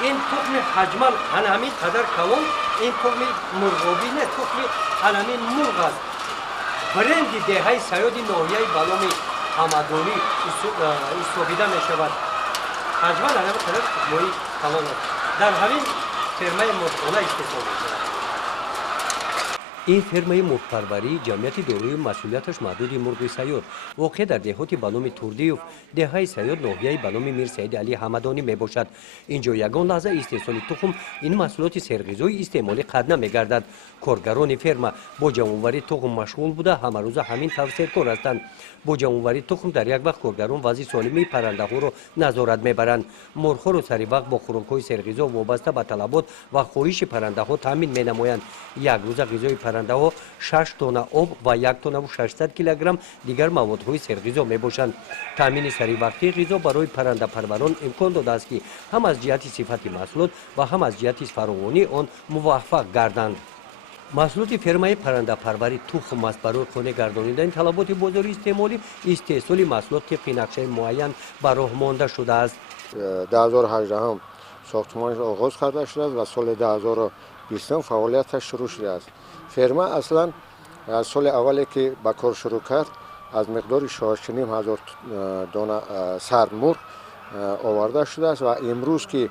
این تخم حجمال همین قدر کلان این تخم مرغابی نه تخم همین مرغ است برند دههای سیاد ناحیه بلوم همدانی استفاده می شود حجمال همین قدر تخمای کلان است در همین فرمای مرغانه استفاده می شود این فرمای مرغپروری جمعیت داروی مسئولیتش محدود مرغ سیاد واقع در دهات بنام توردیوف دههای سیاد ناحیه بنام میر سید علی همدانی می باشد اینجا یگان لحظه استحصال تخم این محصولات سرغذایی استعمالی قد نمی گردد کارگران فرما با جمع‌آوری تخم مشغول بوده همه روز همین توسعه کار هستند با جمع‌آوری تخم در یک وقت کارگران وضع سالمی پرنده ها را نظارت میبرند مرغ ها را سری وقت با خوراک‌های سرغذا وابسته به طلبات و خواهش پرنده ها تامین می نمایند یک روز غذای پرنده ها 6 تن آب و 1 تن و 600 کیلوگرم دیگر موادهای سرغذا می باشند تامین سری وقتی غذا برای پرنده پروران امکان داده است که هم از جهت صفت محصولات و هم از جهت فراوانی آن موفق گردند محصولات فرمای پرنده پروری تخم است برای خانه گردانیدن طلبات بازاری استعمالی استحصال محصولات طبق نقشه معین به راه مانده شده است 2018 هم ساختمانش آغاز کرده شده است و سال 2020 فعالیتش شروع شده است فرما اصلا از سال اولی که به کار شروع کرد از مقدار 6,500 دانه سر مرغ آورده شده است و امروز که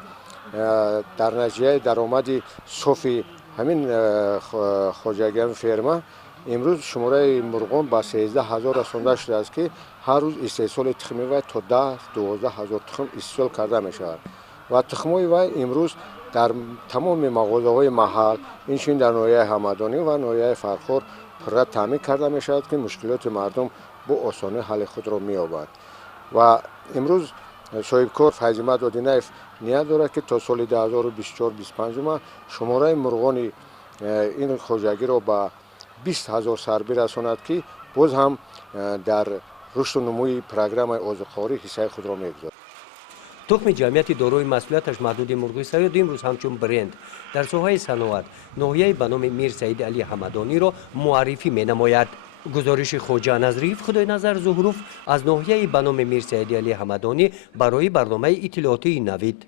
در نتیجه درآمد صافی همین خواجگیان فرما امروز شماره مرغان به 13,000 رسانده شده است که هر روز استحصال تخم وی تا 10-12,000 تخم استحصال کرده می شود و تخمای وی امروز در تمام مغازه های محل اینچنین در ناحیه همدانی و ناحیه فرخار پررا تامین کرده می شود که مشکلات مردم با آسانی حل خود را می یابند و امروز صاحب کار فیض احمد آدینیف نیت دارد که تا سال 2024-25 شماره مرغان این خواجگی را به 20,000 سر برساند که باز هم در رشد و نموی پروگرام آذوقه‌آوری حصه خود را می‌گذارد. تخم جمعیت دارای مسئولیتش محدود مرغ سیاد امروز همچون برند در ساحه صنعت ناحیه به نام میر سید علی همدانی را معرفی می نماید. گزارش خواجه نظریف خدای نظر ظهروف از ناحیه به نام میر سید علی همدانی برای برنامه اطلاعاتی نوید.